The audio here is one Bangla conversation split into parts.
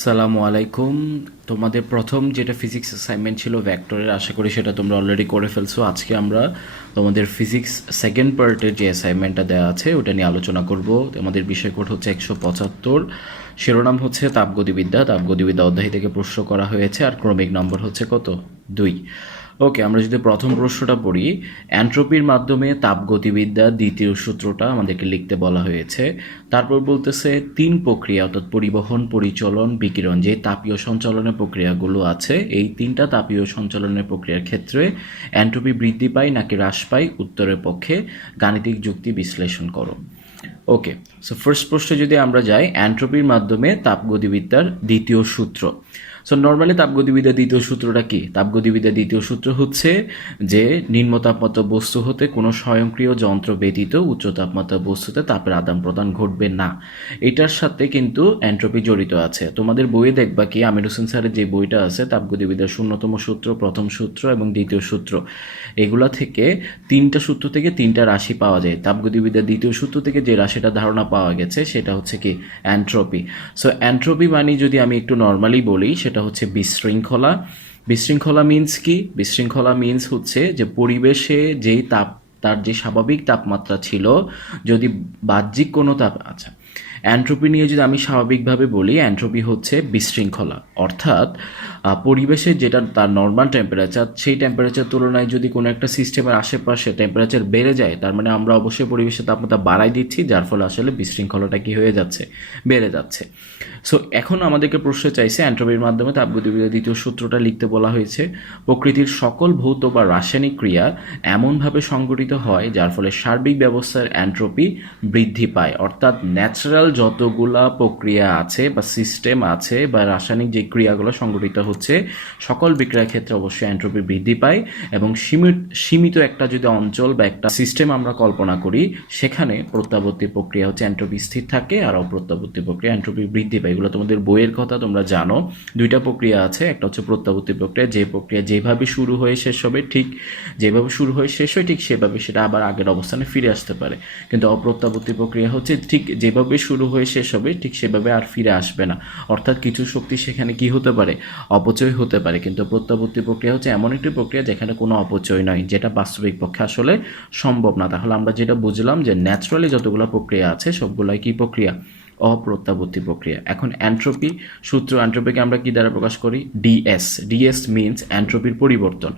আসসালামু আলাইকুম। তোমাদের প্রথম যেটা ফিজিক্স অ্যাসাইনমেন্ট ছিল ভেক্টরের, আশা করি সেটা তোমরা অলরেডি করে ফেলছো। আজকে আমরা তোমাদের ফিজিক্স সেকেন্ড পার্টের যে অ্যাসাইনমেন্টটা দেওয়া আছে ওটা নিয়ে আলোচনা করব। আমাদের বিষয় কোড হচ্ছে 175, শিরোনাম হচ্ছে তাপগতিবিদ্যা। তাপগতিবিদ্যা অধ্যায় থেকে প্রশ্ন করা হয়েছে, আর ক্রমিক নম্বর হচ্ছে কত? 2। ওকে, আমরা যদি প্রথম প্রশ্নটা পড়ি, এন্ট্রপির মাধ্যমে তাপগতিবিদ্যার দ্বিতীয় সূত্রটা আমাদেরকে লিখতে বলা হয়েছে। তারপর বলতেছে তিন প্রক্রিয়া, অর্থাৎ পরিবহন, পরিচলন, বিকিরণ, যে তাপীয় সঞ্চালনের প্রক্রিয়াগুলো আছে, এই তিনটা তাপীয় সঞ্চালনের প্রক্রিয়ার ক্ষেত্রে এন্ট্রপি বৃদ্ধি পায় নাকি হ্রাস পায়, উত্তরের পক্ষে গাণিতিক যুক্তি বিশ্লেষণ করো। ওকে, সো ফার্স্ট প্রশ্নে যদি আমরা যাই, এন্ট্রপির মাধ্যমে তাপগতিবিদ্যার দ্বিতীয় সূত্র। সো নর্মালি তাপগতিবিদ্যার দ্বিতীয় সূত্রটা কি? তাপগতিবিদ্যার দ্বিতীয় সূত্র হচ্ছে যে নিম্ন তাপমাত্রা বস্তু হতে কোনো স্বয়ংক্রিয় যন্ত্র ব্যতীত উচ্চ তাপমাত্রা বস্তুতে তাপের আদান প্রদান ঘটবে না। এটার সাথে কিন্তু এন্ট্রপি জড়িত আছে। তোমাদের বইয়ে দেখবা কি, আমির হোসেন স্যারের যে বইটা আছে তাপগতিবিদ্যার শূন্যতম সূত্র, প্রথম সূত্র এবং দ্বিতীয় সূত্র, এগুলা থেকে তিনটা সূত্র থেকে তিনটা রাশি পাওয়া যায়। তাপগতিবিদ্যার দ্বিতীয় সূত্র থেকে যে রাশিটা ধারণা পাওয়া গেছে সেটা হচ্ছে কি এন্ট্রপি। সো এন্ট্রপি মানে যদি আমি একটু নর্মালি বলি, সেটা হচ্ছে বিশৃঙ্খলা। বিশৃঙ্খলা মিন্স কি? বিশৃঙ্খলা মিন্স হচ্ছে যে পরিবেশে যেই তাপ, তার যে স্বাভাবিক তাপমাত্রা ছিল, যদি বাহ্যিক কোনো তাপ, আচ্ছা, এন্ট্রপি নিয়ে যদি আমি স্বাভাবিকভাবে বলি, এন্ট্রপি হচ্ছে বিশৃঙ্খলা। অর্থাৎ পরিবেশের যেটা তার নর্মাল টেম্পারেচার, সেই টেম্পারেচার তুলনায় যদি কোনো একটা সিস্টেমের আশেপাশে টেম্পারেচার বেড়ে যায়, তার মানে আমরা অবশ্যই পরিবেশের তাপমাত্রা বাড়াই দিচ্ছি, যার ফলে আসলে বিশৃঙ্খলাটা কি হয়ে যাচ্ছে? বেড়ে যাচ্ছে। সো এখন আমাদেরকে প্রশ্ন চাইছে এন্ট্রপির মাধ্যমে তাপগতিবিদ্যার দ্বিতীয় সূত্রটা লিখতে বলা হয়েছে। প্রকৃতির সকল ভৌত বা রাসায়নিক ক্রিয়া এমনভাবে সংঘটিত হয় যার ফলে সার্বিক ব্যবস্থার এন্ট্রপি বৃদ্ধি পায়। অর্থাৎ ন্যাচারাল যতগুলা প্রক্রিয়া আছে বা সিস্টেম আছে বা রাসায়নিক যে ক্রিয়াগুলো সংঘটিত হচ্ছে, সকল বিক্রিয়ার ক্ষেত্রে অবশ্যই এন্ট্রপি বৃদ্ধি পায়। এবং সীমিত একটা যদি অঞ্চল বা একটা সিস্টেম আমরা কল্পনা করি, সেখানে প্রত্যাবর্তী প্রক্রিয়া হচ্ছে এন্ট্রপি স্থির থাকে, আর অপ্রত্যাবর্তী প্রক্রিয়া এন্ট্রপি বৃদ্ধি পায়। এগুলো তোমাদের বইয়ের কথা, তোমরা জানো। দুইটা প্রক্রিয়া আছে, একটা হচ্ছে প্রত্যাবর্তী প্রক্রিয়া, যে প্রক্রিয়া যেভাবে শুরু হয়ে শেষ হবে, ঠিক যেভাবে শুরু হয়ে শেষ হয় ঠিক সেভাবে সেটা আবার আগের অবস্থানে ফিরে আসতে পারে। কিন্তু অপ্রত্যাবর্তী প্রক্রিয়া হচ্ছে ঠিক যেভাবে শুরু হয়ে শেষ হবে ঠিক সেভাবে আর ফিরে আসবে না। অর্থাৎ কিছু শক্তি সেখানে কি হতে পারে? অপচয় হতে পারে। কিন্তু প্রত্যাবর্তী প্রক্রিয়া হচ্ছে এমন একটি প্রক্রিয়া যেখানে কোনো অপচয় নয়, যেটা বাস্তবিক পক্ষে আসলে সম্ভব না। তাহলে আমরা যেটা বুঝলাম যে ন্যাচারালি যতগুলো প্রক্রিয়া আছে সবগুলাই কি প্রক্রিয়া? অপ্রত্যাবর্তী প্রক্রিয়া। এখন এন্ট্রপি সূত্র, এন্ট্রপিকে আমরা কি দ্বারা প্রকাশ করি? ডিএস। ডিএস মিনস এন্ট্রপির পরিবর্তন,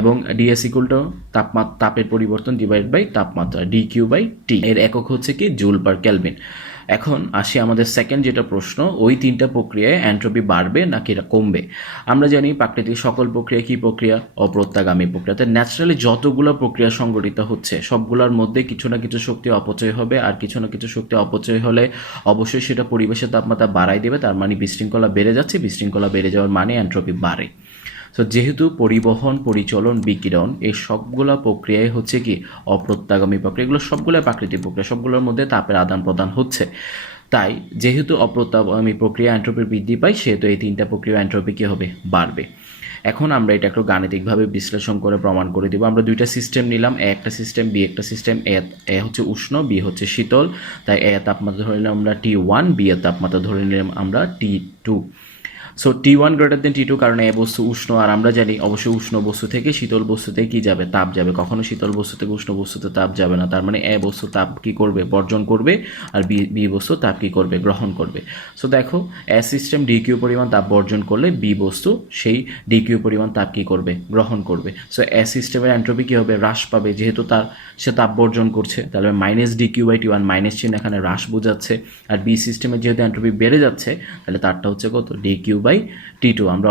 এবং ডিএস ইকুয়াল টু তাপের পরিবর্তন ডিভাইড বাই তাপমাত্রা, ডি কিউ বাই টি। এর একক হচ্ছে কি জুল পার কেলভিন। এখন আসি আমাদের সেকেন্ড যেটা প্রশ্ন, ওই তিনটা প্রক্রিয়ায় এন্ট্রপি বাড়বে নাকি কমবে? আমরা জানি প্রাকৃতিক সকল প্রক্রিয়া কি প্রক্রিয়া? অপ্রত্যাগামী প্রক্রিয়া। তাই ন্যাচারালি যতগুলো প্রক্রিয়া সংঘটিত হচ্ছে সবগুলোর মধ্যে কিছু না কিছু শক্তি অপচয় হবে, আর কিছু না কিছু শক্তি অপচয় হলে অবশ্যই সেটা পরিবেশের তাপমাত্রা বাড়াই দেবে। তার মানে বিশৃঙ্খলা বেড়ে যাচ্ছে, বিশৃঙ্খলা বেড়ে যাওয়ার মানে এন্ট্রপি বাড়ে। সো যেহেতু পরিবহন, পরিচলন, বিকিরণ এই সবগুলো প্রক্রিয়াই হচ্ছে কি অপ্রত্যাগামী প্রক্রিয়া, এগুলো সবগুলো প্রাকৃতিক প্রক্রিয়া, সবগুলোর মধ্যে তাপের আদান প্রদান হচ্ছে। তাই যেহেতু অপ্রত্যাগামী প্রক্রিয়া এন্ট্রপি বৃদ্ধি পায়, সেহেতু এই তিনটা প্রক্রিয়া এন্ট্রপি কি হবে? বাড়বে। এখন আমরা এটা একটু গাণিতিকভাবে বিশ্লেষণ করে প্রমাণ করে দেবো। আমরা দুইটা সিস্টেম নিলাম, এ একটা সিস্টেম, বি একটা সিস্টেম। এ হচ্ছে উষ্ণ, বি হচ্ছে শীতল। তাই এ তাপমাত্রা ধরে নিলাম আমরা T1, বি এর তাপমাত্রা ধরে নিলাম আমরা T2। So T1 greater than T2, কারণ এ বস্তু উষ্ণ, আর আমরা জানি অবশ্যই উষ্ণ বস্তু থেকে শীতল বস্তুতে কি যাবে? তাপ যাবে। কখনো শীতল বস্তু থেকে উষ্ণ বস্তুতে তাপ যাবে না। তার মানে এ বস্তু তাপ কি করবে? বর্জন করবে। আর বি বস্তু তাপ কি করবে? গ্রহণ করবে। সো দেখো, এ সিস্টেম ডি কিউ পরিমাণ তাপ বর্জন করলে বি বস্তু সেই ডি কিউ পরিমাণ তাপ কি করবে? গ্রহণ করবে। সো এ সিস্টেমের এন্ট্রপি কি হবে? হ্রাস পাবে, যেহেতু সে তাপ বর্জন করছে। তাহলে minus d q by T1, minus চিহ্ন এখানে হ্রাস বোঝাচ্ছে। আর বি সিস্টেমের যেহেতু এন্ট্রপি বেড়ে যাচ্ছে, তাহলে তারটা হচ্ছে কত? D q by T2। আমরা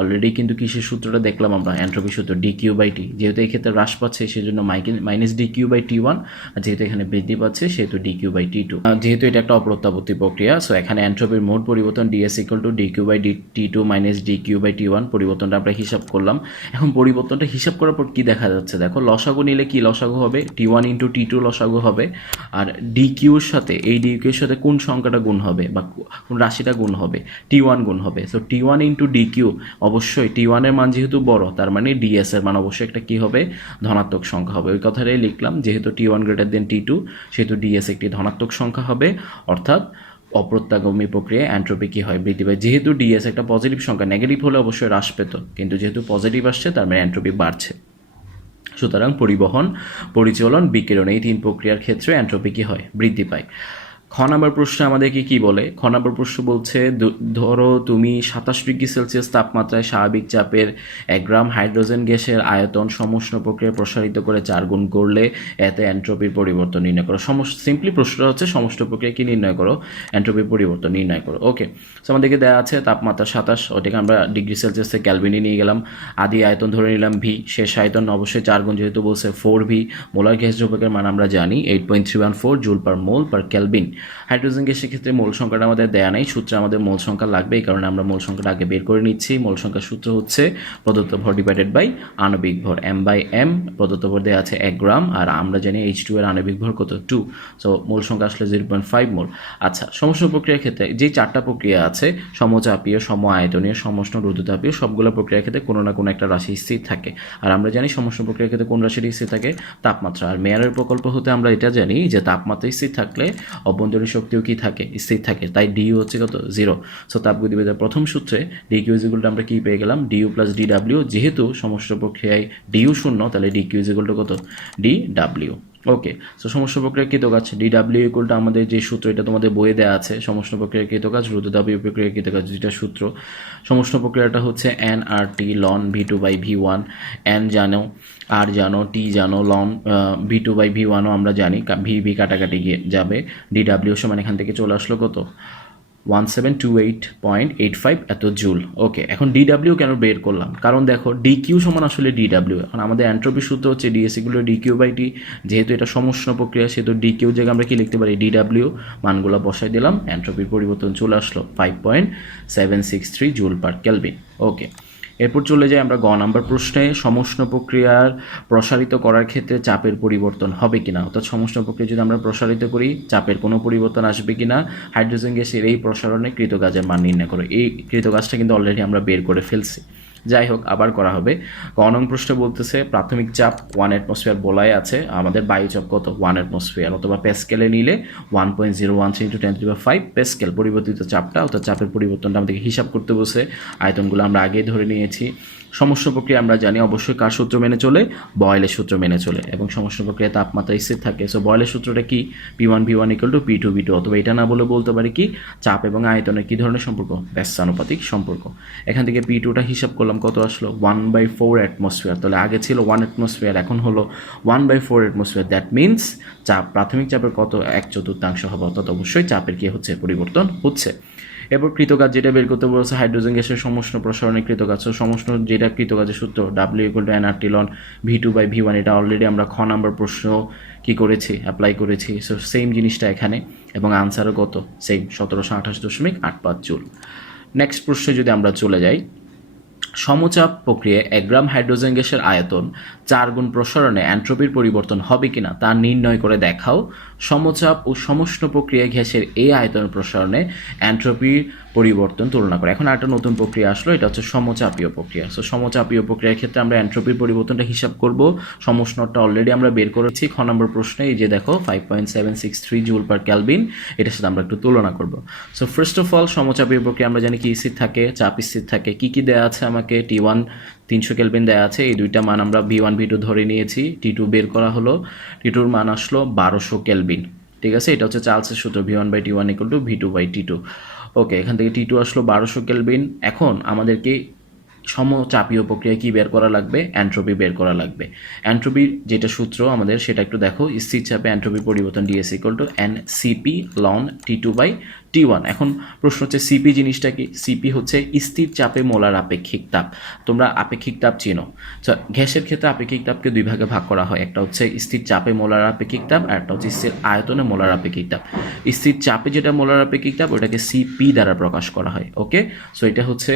অলরেডি কিন্তু কিসের সূত্রটা দেখলাম? আমরা এন্ট্রপি সূত্র, ডি কিউ বাই টি। যেহেতু এই ক্ষেত্রে হ্রাস পাচ্ছে সেজন্য minus d q by T1, আর যেহেতু এখানে বৃদ্ধি পাচ্ছে সেহেতু ডি কিউ বাই T2। যেহেতু এটা একটা অপ্রত্যাবর্তী প্রক্রিয়া, সো এখানে এন্ট্রপির মোট পরিবর্তন dS equal to d q by T2 minus d q by T1। পরিবর্তনটা আমরা হিসাব করলাম। এখন পরিবর্তনটা হিসাব করার পর কি দেখা যাচ্ছে? দেখো, লসাগু নিলে কি লসাগু হবে? T1 ইন্টু T2 লসাগু হবে। আর ডি কিউর সাথে, এই ডি কিউর সাথে কোন সংখ্যাটা গুণ হবে বা কোন রাশিটা গুণ হবে? T1 গুণ হবে। So T1 into D Q, অবশ্যই T1 এর মান যেহেতু বড়, তার মানে ডিএস এর মান অবশ্যই একটা কি হবে? ধনাত্মক সংখ্যা হবে। ওই কথাটাই লিখলাম, যেহেতু T1 গ্রেটার দেন T2 সেহেতু ডিএস একটি ধনাত্মক সংখ্যা হবে। অর্থাৎ অপ্রত্যাগামী প্রক্রিয়ায় এন্ট্রপি কি হয়, বৃদ্ধি পায়। যেহেতু ডিএস একটা পজিটিভ সংখ্যা, নেগেটিভ হলে অবশ্যই হ্রাস পেত, কিন্তু যেহেতু পজিটিভ আসছে তার মানে এন্ট্রপি বাড়ছে। সুতরাং পরিবহন, পরিচালন, বিকিরণ এই 3 প্রক্রিয়ার ক্ষেত্রে এন্ট্রপি কি হয়, বৃদ্ধি পায়। খ নাম্বার প্রশ্নে আমাদেরকে কি বলে, খ নাম্বার প্রশ্ন বলছে ধরো তুমি 27°C তাপমাত্রায় স্বাভাবিক চাপের 1 গ্রাম হাইড্রোজেন গ্যাসের আয়তন সমুষ্ণ প্রক্রিয়া প্রসারিত করে 4 গুণ করলে এতে এন্ট্রপির পরিবর্তন নির্ণয় করো। সিম্পলি প্রশ্নটা হচ্ছে সমষ্ণ প্রক্রিয়া কি নির্ণয় করো, এন্ট্রপির পরিবর্তন নির্ণয় করো। ওকে, সো আমাদেরকে দেওয়া আছে তাপমাত্রা 27, ওটাকে আমরা ডিগ্রি সেলসিয়াসে ক্যালভিনে নিয়ে গেলাম। আদি আয়তন ধরে নিলাম ভি, শেষ আয়তন অবশ্যই 4 গুণ, যেহেতু বলছে 4V। মোলার গ্যাস দ্রব্যকের মান আমরা জানি 8.314 জুল পার মোল পার ক্যালভিন। হাইড্রোজেন গ্যাসের ক্ষেত্রে মোল সংখ্যাটা আমাদের দেয়া নাই, সূত্রে আমাদের মোল সংখ্যা লাগবে, এই কারণে আমরা মোল সংখ্যাটা আগে বের করে নিচ্ছি। মোল সংখ্যার সূত্র হচ্ছে প্রদত্ত ভর ডিভাইডেড বাই আণবিক ভর, m/m। প্রদত্ত ভর দেওয়া আছে 1 গ্রাম, আর আমরা জানি H2 এর আণবিক ভর কত, 2। সো মোল সংখ্যা আসলে 0.5 মোল। আচ্ছা, সমষ্ণ প্রক্রিয়ার ক্ষেত্রে যে 4টা প্রক্রিয়া আছে, সমচাপীয়, সম আয়তনীয়, সমষ্ণ, রুদ্ধতাপীয়, সবগুলো প্রক্রিয়ার ক্ষেত্রে কোনো না কোনো একটা রাশি স্থির থাকে। আর আমরা জানি সমষ্ণ প্রক্রিয়ার ক্ষেত্রে কোন রাশিটি স্থির থাকে, তাপমাত্রা। আর মেয়ারের প্রকল্প হতে আমরা এটা জানি যে তাপমাত্রা স্থির থাকলে অভ্যন্তরীণ শক্তিও কি থাকে, স্থির থাকে, তাই ডিইউ হচ্ছে কত, 0। সো তাপগতিবেগের প্রথম সূত্রে ডিকিউ ইজ ইকুয়াল টু আমরা কি পেয়ে গেলাম, ডিইউ প্লাস ডিডাব্লিউ। যেহেতু সমষ্ণ প্রক্রিয়ায় ডিইউ শূন্য, তাহলে ডিকিউ ইজ ইকুয়াল টু কত, ডিডাব্লিউ। ওকে, সো সমষ্ণ প্রক্রিয়ার কৃতকাজ ডিডাব্লিউ ইকুয়াল টু আমাদের যে সূত্র, এটা তোমাদের বইয়ে দেওয়া আছে, সমষ্ণ প্রক্রিয়ার কৃতকাজ, রুদ্ধতাপীয় প্রক্রিয়ার কৃতকাজ, যেটা সূত্র। সমষ্ণ প্রক্রিয়াটা হচ্ছে NRT লন V2/V1। এন জানো, আর জানো, টি জানো, লন V2/V1ও আমরা জানি, ভি কাটাকাটি গিয়ে যাবে। ডিডাব্লিউ সমান এখান থেকে চলে আসলো কত, 1728.85 এত জুল। ওকে, এখন ডিডাব্লিউ কেন বের করলাম, কারণ দেখো ডিকিউ সমান আসলে ডিডাব্লিউ। এখন আমাদের এন্ট্রপি সূত্র হচ্ছে ডিএসিগুলো ডিকিউ/টি, যেহেতু এটা সমষ্ণ প্রক্রিয়া সেহেতু ডিকিউ জায়গায় আমরা কি লিখতে পারি, ডিডাব্লিউ। মানগুলো বসাই দিলাম, এন্ট্রপির পরিবর্তন চলে আসলো 5.763 জুল পার কেলভিন। ওকে, এরপর চলে যাই আমরা গ নাম্বার প্রশ্নে, সমষ্ণ প্রক্রিয়ার প্রসারিত করার ক্ষেত্রে চাপের পরিবর্তন হবে কিনা, অর্থাৎ সমষ্ণ প্রক্রিয়া যদি আমরা প্রসারিত করি চাপের কোনো পরিবর্তন আসবে কিনা, হাইড্রোজেন গ্যাসের এই প্রসারণে কৃতকাজের মান নির্ণয় করো। এই কৃতকাজটা কিন্তু অলরেডি আমরা বের করে ফেলছি, যাই হোক আবার করা হবে। ক নং প্রশ্নে বলতেছে প্রাথমিক চাপ 1 অ্যাটমসফিয়ার বলাই আছে, আমাদের বায়ু চাপ কত, 1 অ্যাটমসফিয়ার, অথবা প্যাসকেলে নিলে 1.013 × 10⁵ প্যাসকেল। পরিবর্তিত চাপটা, অর্থাৎ চাপের পরিবর্তনটা আমাদেরকে হিসাব করতে বসে, আয়তনগুলো আমরা আগেই ধরে নিয়েছি। সমষ্ণ প্রক্রিয়া আমরা জানি অবশ্যই কার সূত্র মেনে চলে, বয়েলের সূত্র মেনে চলে, এবং সমষ্ণ প্রক্রিয়া তাপমাত্রা স্থির থাকে। সো বয়েলের সূত্রটা কি, P1V1 = P2V2, অথবা এটা না বলে বলতে পারি কি, চাপ এবং আয়তনের কি ধরনের সম্পর্ক, ব্যস্তানুপাতিক সম্পর্ক। এখান থেকে P2টা হিসাব করলাম, কত আসলো, 1/4 অ্যাটমসফিয়ার। তাহলে আগে ছিল 1 অ্যাটমসফিয়ার, এখন হলো 1/4 অ্যাটমসফিয়ার। দ্যাট মিনস চাপ প্রাথমিক চাপের কত, 1/4 হবে, অর্থাৎ অবশ্যই চাপের কি হচ্ছে, পরিবর্তন হচ্ছে। এরপর কৃতকাজ যেটা বের করতে বলেছে, হাইড্রোজেন গ্যাসের সমষ্ণ প্রসারণের কৃতকাজ। সো সমষ্ণ যেটা কৃতকাজের সূত্র W = NRT ln V2/V1, এটা অলরেডি আমরা খ নাম্বার প্রশ্ন কি করেছি, অ্যাপ্লাই করেছি। সো সেম জিনিসটা এখানে, এবং আনসারও কত, সেম 1728.85 জুল। নেক্সট প্রশ্নে যদি আমরা চলে যাই, সমচাপ প্রক্রিয়ায় 1 গ্রাম হাইড্রোজেন গ্যাসের আয়তন 4 গুণ প্রসারণে এন্ট্রপির পরিবর্তন হবে কিনা তা নির্ণয় করে দেখাও। সমচাপ ও সমষ্ণ প্রক্রিয়ায় গ্যাসের এই আয়তন প্রসারণে এন্ট্রপির পরিবর্তন তুলনা করে। এখন একটা নতুন প্রক্রিয়া আসলো, এটা হচ্ছে সমচাপীয় প্রক্রিয়া। সো সমচাপীয় প্রক্রিয়ার ক্ষেত্রে আমরা এন্ট্রপির পরিবর্তনটা হিসাব করব। সমষ্ণটা অলরেডি আমরা বের করেছি খ নম্বর প্রশ্নে, এই যে দেখো 5.763 জুল পার ক্যালভিন, এটার সাথে আমরা একটু তুলনা করব। সো ফার্স্ট অফ অল সমচাপীয় প্রক্রিয়া আমরা জানি কি স্থির থাকে, চাপ স্থির থাকে। কি কি দেওয়া আছে আমাকে, T1 300 কেলভিন দেওয়া আছে, এই দুইটা মান আমরা V1 V2 ধরে নিয়েছি। T2 বের করা হলো, T2 এর মান আসলো 1200 কেলভিন। ঠিক আছে, এটা হচ্ছে চার্লসের সূত্র, V1/T1 = V2/T2। ওকে, এখান থেকে T2 আসলো 1200 কেলভিন। এখন আমাদেরকে সমচাপীয় প্রক্রিয়া কি বের করা লাগবে, এন্ট্রপি বের করা লাগবে। এন্ট্রপির যেটা সূত্র আমাদের সেটা একটু দেখো, স্থির চাপে এন্ট্রপি পরিবর্তন DS = NCP ln T2/T1। এখন প্রশ্ন হচ্ছে সিপি জিনিসটা কি, সিপি হচ্ছে স্থির চাপে মোলার আপেক্ষিক তাপ। তোমরা আপেক্ষিক তাপ চেনো, গ্যাসের ক্ষেত্রে আপেক্ষিক তাপকে দুই ভাগে ভাগ করা হয়, একটা হচ্ছে স্থির চাপে মোলার আপেক্ষিক তাপ, আর একটা হচ্ছে স্থির আয়তনে মোলার আপেক্ষিক তাপ। স্থির চাপে যেটা মোলার আপেক্ষিক তাপ ওটাকে সিপি দ্বারা প্রকাশ করা হয়। ওকে, সো এটা হচ্ছে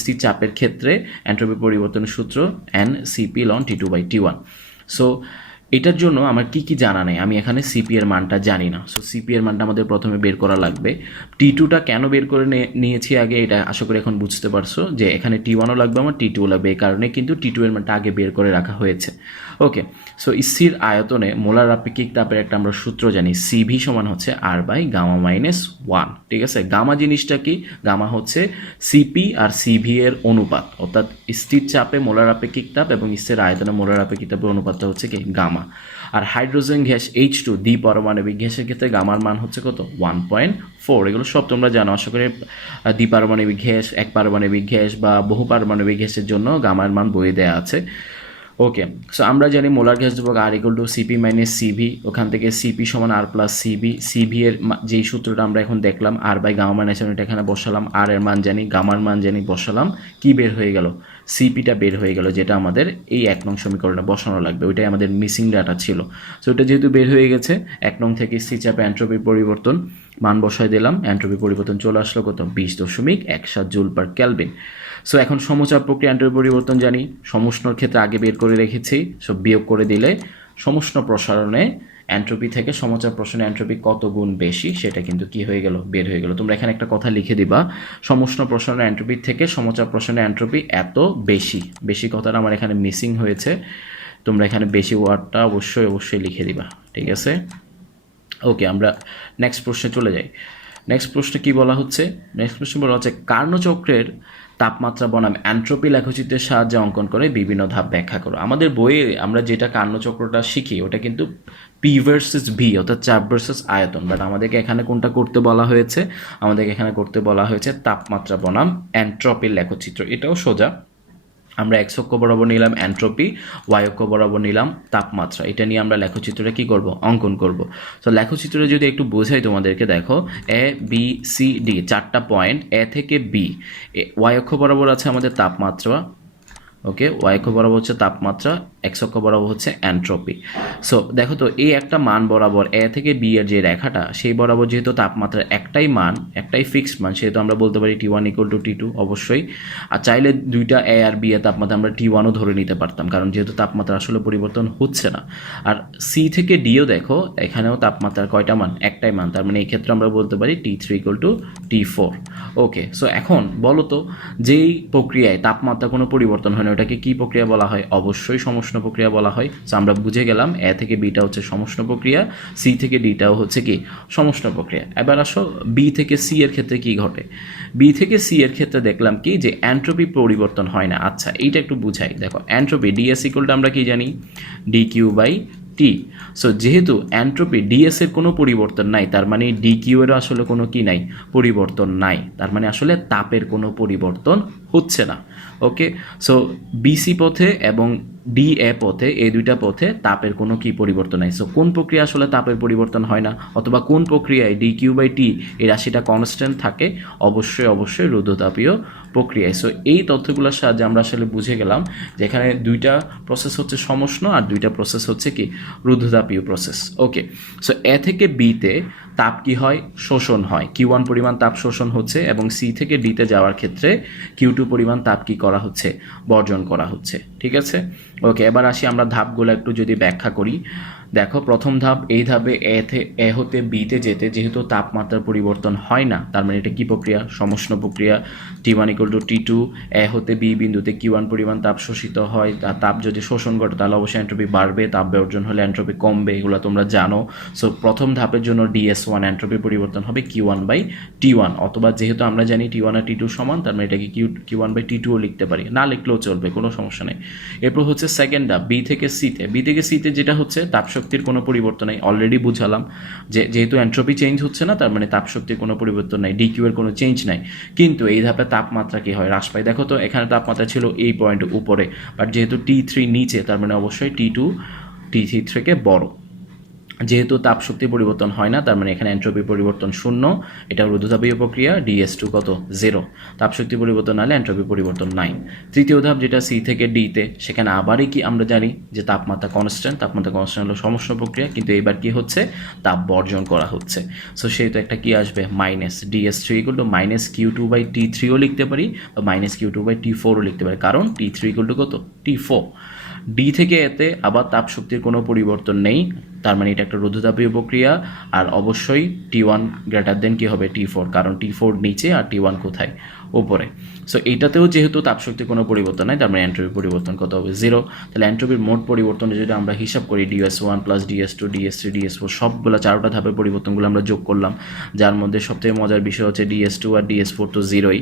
স্থির চাপের ক্ষেত্রে এন্ট্রপি পরিবর্তনের সূত্র NCP ln T2/T1। সো এটার জন্য আমার কি কি জানা নেই, আমি এখানে সিপি এর মানটা জানি না। সো সিপি এর মানটা আমাদের প্রথমে বের করা লাগবে। টি টুটা কেন বের করে নিয়েছি আগে, এটা আশা করি এখন বুঝতে পারছো যে এখানে টি ওয়ানও লাগবে, আমার টি টুও লাগবে, এই কারণে কিন্তু টি টু এর মানটা আগে বের করে রাখা হয়েছে। ওকে, সো স্থির আয়তনে মোলার আপেক্ষিক তাপের একটা আমরা সূত্র জানি, সিভি সমান হচ্ছে আর বাই গামা মাইনাস ওয়ান। ঠিক আছে, গামা জিনিসটা কি, গামা হচ্ছে সিপি আর সিভি এর অনুপাত, অর্থাৎ স্থির চাপে মোলার আপেক্ষিক তাপ এবং স্থির আয়তনে মোলার আপেক্ষিক তাপের অনুপাতটা হচ্ছে কি গামা। আর হাইড্রোজেন গ্যাস H2 দ্বিপারমাণবিক গ্যাসের ক্ষেত্রে গামার মান হচ্ছে কত 1.4। এগুলো সব তোমরা জানো আশা করি। দ্বিপারমাণবিক গ্যাস, এক পারমাণবিক গ্যাস বা বহু পারমাণবিক গ্যাসের জন্য গামার মান বইয়ে দেওয়া আছে। ওকে, সো আমরা জানি মোলার গ্যাস ধ্রুবক R equal to CP minus CV, ওখান থেকে সিপি সমান আর প্লাস সিভি, সিভি এর যেই সূত্রটা আমরা এখন দেখলাম আর বাই গামা মাইনাস এটা এখানে বসালাম, আর এর মান জানি, গামার মান জানি, বসালাম, কি বের হয়ে গেল, সিপিটা বের হয়ে গেল, যেটা আমাদের এই 1 নং সমীকরণে বসানো লাগবে, ওইটাই আমাদের মিসিং ডাটা ছিল। সো ওটা যেহেতু বের হয়ে গেছে, 1 নং থেকে স্থির চাপে এন্ট্রপির পরিবর্তন মান বসায় দিলাম, এন্ট্রপি পরিবর্তন চলে আসলো কত 20.17 জুল পার কেলভিন। সো এখন সমচাপ প্রক্রিয়া এন্ট্রপি পরিবর্তন জানি, সমুষ্ণর ক্ষেত্রে আগে বের করে রেখেছি, সব বিয়োগ করে দিলে সমুষ্ণ প্রসারণে এন্ট্রপি থেকে সমচাপ প্রসারণে এন্ট্রপি কত গুণ বেশি সেটা কিন্তু কি হয়ে গেল, বের হয়ে গেল। তোমরা এখানে একটা কথা লিখে দিবা, সমুষ্ণ প্রসারণে এন্ট্রপি থেকে সমচাপ প্রসারণে এন্ট্রপি এত বেশি, বেশি কথাটা আমার এখানে মিসিং হয়েছে, তোমরা এখানে বেশি ওয়ার্ডটা অবশ্যই লিখে দিবা। ঠিক আছে, ওকে, আমরা নেক্সট প্রশ্নে চলে যাই। নেক্সট প্রশ্নে কি বলা হচ্ছে, নেক্সট প্রশ্নে বলা হচ্ছে কার্নোচক্রের তাপমাত্রা বনাম এন্ট্রপি লেখচিত্রের সাহায্যে অঙ্কন করে বিভিন্ন ধাপ ব্যাখ্যা করো। আমাদের বইয়ে আমরা যেটা কার্নোচক্রটা শিখি ওটা কিন্তু পি ভার্সেস ভি, অর্থাৎ চাপ ভার্সেস আয়তন, বাট আমাদেরকে এখানে কোনটা করতে বলা হয়েছে, আমাদেরকে এখানে করতে বলা হয়েছে তাপমাত্রা বনাম এন্ট্রপির লেখচিত্র। এটাও সোজা, আমরা এক্স অক্ষ বরাবর নিলাম এন্ট্রপি, ওয়াই অক্ষ বরাবর নিলাম তাপমাত্রা, এটা নিয়ে আমরা লেখচিত্রটা কি করব, অঙ্কন করব। তো লেখচিত্রটা যদি একটু বোঝাই তোমাদেরকে, দেখো এ বি সি ডি 4টা পয়েন্ট, এ থেকে বি, ওয়াই অক্ষ বরাবর আছে আমাদের তাপমাত্রা, ওকে, ওয়াই অক্ষ বরাবর হচ্ছে তাপমাত্রা, এক্স অক্ষ বরাবর হচ্ছে এন্ট্রপি। সো দেখো তো এই একটা মান বরাবর এ থেকে বি এর যে রেখাটা, সেই বরাবর যেহেতু তাপমাত্রার একটাই মান, একটাই ফিক্সড মান, সেহেতু আমরা বলতে পারি T1 ইকুয়াল টু T2 অবশ্যই। আর চাইলে দুইটা এ আর বি এর তাপমাত্রা আমরা T1ও ধরে নিতে পারতাম, কারণ যেহেতু তাপমাত্রা আসলে পরিবর্তন হচ্ছে না। আর সি থেকে ডিও দেখো, এখানেও তাপমাত্রার কয়টা মান, একটাই মান, তার মানে এই ক্ষেত্রে আমরা বলতে পারি T3 equal to T4। Okay, so এখন বলো তো যেই প্রক্রিয়ায় তাপমাত্রা কোনো পরিবর্তন হয় না ওটাকে কি প্রক্রিয়া বলা হয়, অবশ্যই সমুষ্ণ প্রক্রিয়া বলা হয়। সো আমরা বুঝে গেলাম এ থেকে বিটা হচ্ছে সমুষ্ণ প্রক্রিয়া, সি থেকে ডিটাও হচ্ছে কি সমুষ্ণ প্রক্রিয়া। এবার আসো বি থেকে সি এর ক্ষেত্রে কি ঘটে, বি থেকে সি এর ক্ষেত্রে দেখলাম কি যে এন্ট্রপি পরিবর্তন হয় না। আচ্ছা এইটা একটু বুঝাই, দেখো এন্ট্রপি ডিএস ইকুয়ালটা আমরা কি জানি, d q by t. So যেহেতু এন্ট্রপি ডিএস এর কোনো পরিবর্তন নাই, তার মানে ডি কিউ এরও আসলে কোনো কি নাই, পরিবর্তন নাই, তার মানে আসলে তাপের কোনো পরিবর্তন হচ্ছে না। ওকে, সো বিসি পথে এবং ডি এ পথে, এই দুইটা পথে তাপের কোনো কি পরিবর্তন নাই। সো কোন প্রক্রিয়া আসলে তাপের পরিবর্তন হয় না, অথবা কোন প্রক্রিয়ায় ডি কিউ বাই টি এই রাশিটা কনস্ট্যান্ট থাকে, অবশ্যই রুদ্ধতাপীয় প্রক্রিয়ায়। সো এই তথ্যগুলোর সাহায্যে আমরা আসলে বুঝে গেলাম যে এখানে দুইটা প্রসেস হচ্ছে সমুষ্ণ আর দুইটা প্রসেস হচ্ছে কি রুদ্ধতাপীয় প্রসেস। ওকে, সো এ থেকে বিতে তাপ কি হয়, শোষণ হয়, Q1 পরিমাণ তাপ শোষণ হচ্ছে, এবং সি থেকে ডিতে যাওয়ার ক্ষেত্রে Q2 পরিমাণ তাপ কি করা হচ্ছে, বর্জন করা হচ্ছে। ঠিক আছে, ওকে, এবার আসি আমরা ধাপগুলো একটু যদি ব্যাখ্যা করি। দেখো প্রথম ধাপ, এই ধাপে এ হতে বিতে যেতে যেহেতু তাপমাত্রার পরিবর্তন হয় না, তার মানে এটা কি প্রক্রিয়া, সমুষ্ণ প্রক্রিয়া। T1 ইকুয়াল টু T2, এ হতে বি বিন্দুতে Q1 পরিমাণ তাপ শোষিত হয়, তাপ যদি শোষণ ঘটে তাহলে অবশ্যই এন্ট্রপি বাড়বে, তাপ বর্জন হলে এন্ট্রপি কমবে, এগুলো তোমরা জানো। সো প্রথম ধাপের জন্য DS1 এন্ট্রপি পরিবর্তন হবে Q1 বাই T1, অথবা যেহেতু আমরা জানি T1 আর T2 সমান, তার মানে এটাকে Q1 বাই T2ও লিখতে পারি, না লিখলেও চলবে, কোনো সমস্যা নেই। এরপর হচ্ছে সেকেন্ড ধাপ, বি থেকে সিতে যেটা হচ্ছে তাপ শক্তির কোনো পরিবর্তন নেই, অলরেডি বুঝালাম যে যেহেতু এন্ট্রপি চেঞ্জ হচ্ছে না, তার মানে তাপ শক্তির কোনো পরিবর্তন নাই, ডিকিউ এর কোনো চেঞ্জ নাই। কিন্তু এই ধাপে তাপমাত্রা কি হয়, হ্রাস পায়। দেখো তো এখানে তাপমাত্রা ছিল এই পয়েন্ট উপরে, বাট যেহেতু T3 নিচে, তার মানে অবশ্যই T3 থেকে বড়। যেহেতু তাপ শক্তি পরিবর্তন হয় না, তার মানে এখানে এন্ট্রপি পরিবর্তন শূন্য, এটা রুদ্ধতাপীয় প্রক্রিয়া, DS2 কত 0, তাপ শক্তি পরিবর্তন হলে এন্ট্রপি পরিবর্তন নাই। তৃতীয় ধাপ যেটা সি থেকে ডিতে, সেখানে আবারই কি আমরা জানি যে তাপমাত্রা কনস্ট্যান্ট, তাপমাত্রা কনস্ট্যান্ট হলো সমুষ্ণ প্রক্রিয়া, কিন্তু এবার কি হচ্ছে, তাপ বর্জন করা হচ্ছে। সো সেই তো একটা কি আসবে, minus DS3 equal to minus Q2 by T3ও লিখতে পারি, বা মাইনাস Q2 বাই T4ও লিখতে পারি, কারণ T3 ইকুয়াল টু কত, T4। ডি থেকে এতে আবার তাপ শক্তির কোনো পরিবর্তন নেই, তার মানে এটা একটা রুদ্ধতাপীয় প্রক্রিয়া। আর অবশ্যই T1 গ্রেটার দেন কি হবে T4, কারণ T4 নিচে আর T1 কোথায়, উপরে। সো এইটাতেও যেহেতু তাপশক্তির কোনো পরিবর্তন নাই, তার মানে এন্ট্রপি পরিবর্তন কত হবে 0। তাহলে এন্ট্রপির মোট পরিবর্তন যদি আমরা হিসাব করি DS1 plus DS2 DS3 DS4 সবগুলো 4টা ধাপের পরিবর্তনগুলো আমরা যোগ করলাম, যার মধ্যে সবথেকে মজার বিষয় হচ্ছে DS2 আর DS4 তো 0ই,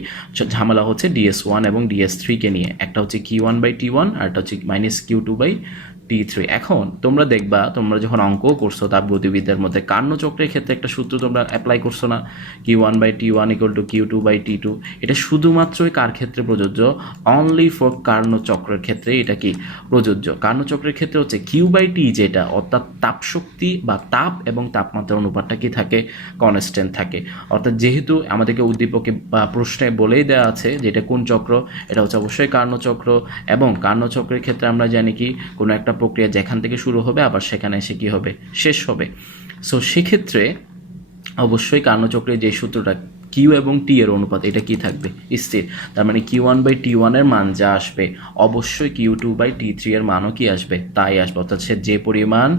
ঝামেলা হচ্ছে DS1 এবং DS3 কে নিয়ে। একটা হচ্ছে Q1/T1 আর একটা হচ্ছে -Q2/T3। এখন তোমরা দেখবা, তোমরা যখন অঙ্ক করছো তাপগতিবিদ্যার মধ্যে কার্ণচক্রের ক্ষেত্রে একটা সূত্র তোমরা অ্যাপ্লাই করছো না, Q1/T1 = Q2/T2। এটা শুধুমাত্র কার ক্ষেত্রে প্রযোজ্য? অনলি ফর কার্ণচক্রের ক্ষেত্রে এটা কি প্রযোজ্য। কার্ণচক্রের ক্ষেত্রে হচ্ছে Q/T যেটা, অর্থাৎ তাপশক্তি বা তাপ এবং তাপমাত্রার অনুপাতটা কি থাকে? কনস্ট্যান্ট থাকে। অর্থাৎ যেহেতু আমাদেরকে উদ্দীপকে বা প্রশ্নে বলেই দেওয়া আছে যে এটা কোন চক্র, এটা হচ্ছে অবশ্যই কার্ণচক্র। এবং কার্ণচক্রের ক্ষেত্রে আমরা জানি কি, কোনো একটা প্রক্রিয়া যেখান থেকে শুরু হবে আবার সেখানে এসে কি হবে? শেষ হবে। সো সেক্ষেত্রে অবশ্যই কার্ণচক্রের যে সূত্রটা কিউ এবং টি এর অনুপাত, এটা কি থাকবে? স্থির। তার মানে Q1/T1 এর মান যা আসবে, অবশ্যই Q2/T3 এর মানও কি আসবে? তাই আসবে। অর্থাৎ সে যে পরিমাণ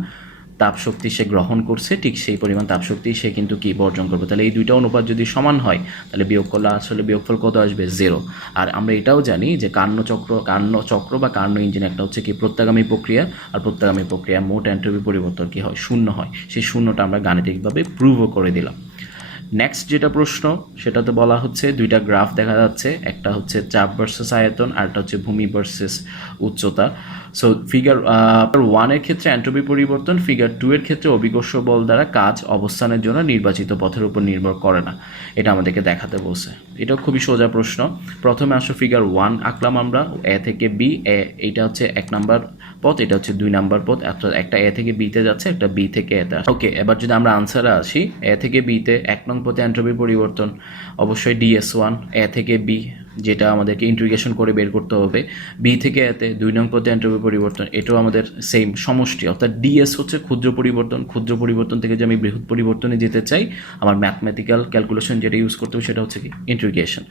তাপশক্তি সে গ্রহণ করছে, ঠিক সেই পরিমাণ তাপশক্তি সে কিন্তু কি বর্জন করবে। তাহলে এই দুইটা অনুপাত যদি সমান হয়, তাহলে বিয়োগ করলে আসলে বিয়োগফল কত আসবে? 0। আর আমরা এটাও জানি যে কার্ণচক্র বা কার্ণ ইঞ্জিন একটা হচ্ছে কি প্রত্যাগামী প্রক্রিয়া, আর প্রত্যাগামী প্রক্রিয়া মোট এন্ট্রপি পরিবর্তন কি হয়? শূন্য হয়। সেই শূন্যটা আমরা গাণিতিকভাবে প্রুভও করে দিলাম। নেক্সট যেটা প্রশ্ন, সেটাতে বলা হচ্ছে দুইটা গ্রাফ দেখা যাচ্ছে, একটা হচ্ছে চাপ ভার্সেস আয়তন, আর একটা হচ্ছে ভূমি ভার্সেস উচ্চতা। সো ফিগার 1-এর ক্ষেত্রে এন্ট্রপি পরিবর্তন, ফিগার 2 এর ক্ষেত্রে অভিকর্ষ বল দ্বারা কাজ অবস্থানের জন্য নির্বাচিত পথের উপর নির্ভর করে না, এটা আমাদেরকে দেখাতে বলছে। এটা খুবই সোজা প্রশ্ন। প্রথমে আসো ফিগার 1 আঁকলাম আমরা, এ থেকে বি। এইটা হচ্ছে 1 নাম্বার পথ, এটা হচ্ছে 2 নাম্বার পথ। একটা এ থেকে বিতে যাচ্ছে, একটা বি থেকে এতে আসছে। ওকে, এবার যদি আমরা আনসারে আসি, এ থেকে বিতে 1 নং পথে এন্ট্রপি পরিবর্তন অবশ্যই DS1, এ থেকে বি যেটা আমাদেরকে ইন্টিগ্রেশন করে বের করতে হবে। বি থেকে এতে 2 নং পথে এন্ট্রপি পরিবর্তন, এটাও আমাদের সেম সমষ্টি, অর্থাৎ ডিএস হচ্ছে ক্ষুদ্র পরিবর্তন। ক্ষুদ্র পরিবর্তন থেকে যে আমি বৃহৎ পরিবর্তনে যেতে চাই, আমার ম্যাথমেটিক্যাল ক্যালকুলেশন যেটা ইউজ করতে হবে সেটা হচ্ছে কি ইন্টিগ্রেশন।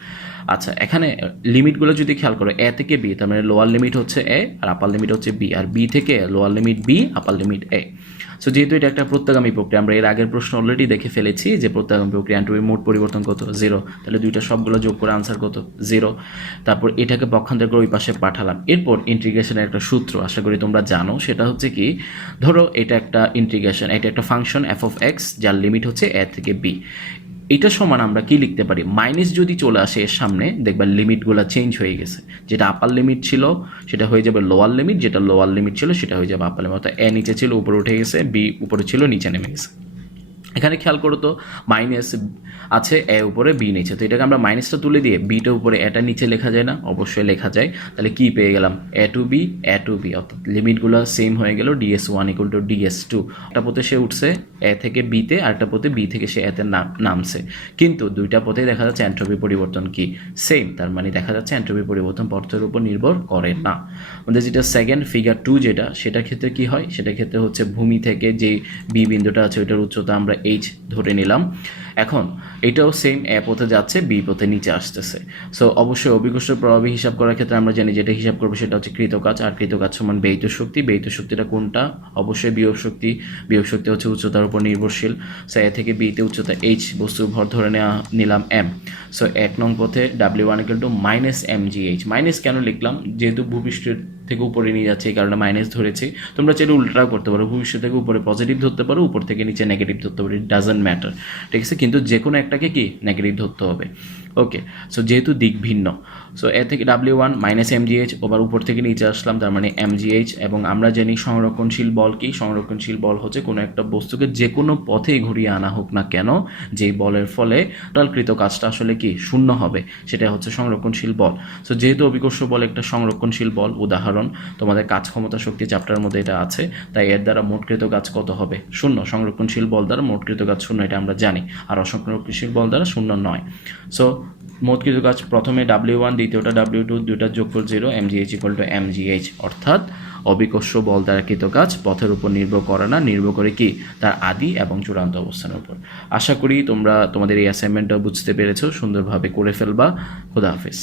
আচ্ছা, এখানে লিমিটগুলো যদি খেয়াল করো, এ থেকে বি, তার মানে লোয়ার লিমিট হচ্ছে এ আর আপার লিমিট হচ্ছে বি, আর বি থেকে lower limit b, upper limit a. So যেহেতু এটা একটা প্রত্যাগামী প্রক্রিয়া, আমরা এর আগের প্রশ্ন অলরেডি দেখে ফেলেছি যে প্রত্যাগামী প্রক্রিয়া এন্ট্রপির মোট পরিবর্তন কত? 0। তাহলে দুইটা সবগুলো যোগ করে আনসার কত? 0। তারপর এটাকে পক্ষান্তর করে ওই পাশে পাঠালাম। এরপর ইন্টিগ্রেশনের একটা সূত্র আশা করি তোমরা জানো, সেটা হচ্ছে কি, ধরো এটা একটা ইন্টিগ্রেশন, এটা একটা ফাংশন f(x) যার লিমিট হচ্ছে a থেকে b। এটা সমান আমরা কি লিখতে পারি? মাইনাস যদি চলে আসে এর সামনে, দেখবা লিমিটগুলো চেঞ্জ হয়ে গেছে। যেটা আপার লিমিট ছিল সেটা হয়ে যাবে লোয়ার লিমিট, যেটা লোয়ার লিমিট ছিল সেটা হয়ে যাবে আপার লিমিট। অর্থাৎ এ নিচে ছিল উপরে উঠে গেছে, বি উপরে ছিল নিচে নেমে গেছে। এখানে খেয়াল করো তো, মাইনাস আছে এ উপরে বি নিচে, তো এটাকে আমরা মাইনাসটা তুলে দিয়ে বিটা উপরে এটা নিচে লেখা যায় না? অবশ্যই লেখা যায়। তাহলে কি পেয়ে গেলাম? এ টু বি, অর্থাৎ লিমিটগুলো সেম হয়ে গেল। DS1 = DS2। একটা পথে সে উঠছে এ থেকে বিতে, আর একটা পথে বি থেকে সে এতে নামছে, কিন্তু দুইটা পথে দেখা যাচ্ছে এন্ট্রপি পরিবর্তন কি সেম। তার মানে দেখা যাচ্ছে এন্ট্রপি পরিবর্তন পথের উপর নির্ভর করে না। আমাদের যেটা সেকেন্ড ফিগার 2 যেটা, সেটার ক্ষেত্রে কি হয়? সেটার ক্ষেত্রে হচ্ছে ভূমি থেকে যে বি বিন্দুটা আছে ওইটার উচ্চতা আমরা h ধরে নিলাম। এখন এটাও সেম, এ পথে যাচ্ছে বি পথে নিচে আসতেছে। সো অবশ্যই অভিকর্ষের প্রভাবে হিসাব করার ক্ষেত্রে আমরা জানি যেটা হিসাব করবো সেটা হচ্ছে কৃতকাজ, আর কৃতকাজ সমান ব্যয়িত শক্তি। ব্যয়িত শক্তিটা কোনটা? অবশ্যই বিয়োগ শক্তি। বিয়োগ শক্তি হচ্ছে উচ্চতার উপর নির্ভরশীল। সো এ থেকে বিতে উচ্চতা h, বস্তুর ভর ধরে নিলাম m। সো 1 নং পথে W1 = -mgh। মাইনাস কেন লিখলাম? যেহেতু ভূপৃষ্ঠের থেকে উপরে নিয়ে যাচ্ছে, এই কারণে মাইনাস ধরেছি। তোমরা চাইলে উল্টাও করতে পারো, ভবিষ্যৎ থেকে উপরে পজিটিভ ধরতে পারো, উপর থেকে নিচে নেগেটিভ ধরতে পারো, ইট ডাজন্ট ম্যাটার, ঠিক আছে? কিন্তু যে কোনো একটাকে কি নেগেটিভ ধরতে হবে। ওকে, সো যেহেতু দিক ভিন্ন, সো এ থেকে W1 -mgh, ওবার উপর থেকে নিচে আসলাম, তার মানে mgh। এবং আমরা জানি সংরক্ষণশীল বল কি? সংরক্ষণশীল বল হচ্ছে কোনো একটা বস্তুকে যে কোনো পথে ঘুরিয়ে আনা হোক না কেন, যেই বলের ফলে টোটালকৃত কাজটা আসলে কি শূন্য হবে, সেটা হচ্ছে সংরক্ষণশীল বল। সো যেহেতু অভিকর্ষ বল একটা সংরক্ষণশীল বল, উদাহরণ তোমাদের কাজ ক্ষমতা শক্তি চ্যাপ্টারের মধ্যে এটা আছে, তাই এর দ্বারা মোটকৃত কাজ কত হবে? শূন্য। সংরক্ষণশীল বল দ্বারা মোটকৃত কাজ শূন্য, এটা আমরা জানি। আর অসংরক্ষণশীল বল দ্বারা শূন্য নয়। সো মোটকৃত কাজ প্রথমে W1, দ্বিতীয়টা W2, দুইটা যোগফল 0, mgh = mgh। অর্থাৎ অভিকর্ষ বল দ্বারা কৃত কাজ পথের উপর নির্ভর করে না, নির্ভর করে কি? তার আদি এবং চূড়ান্ত অবস্থানের উপর। আশা করি তোমরা তোমাদের এই অ্যাসাইনমেন্টটা বুঝতে পেরেছো, সুন্দরভাবে করে ফেলবা। খোদা হাফেজ।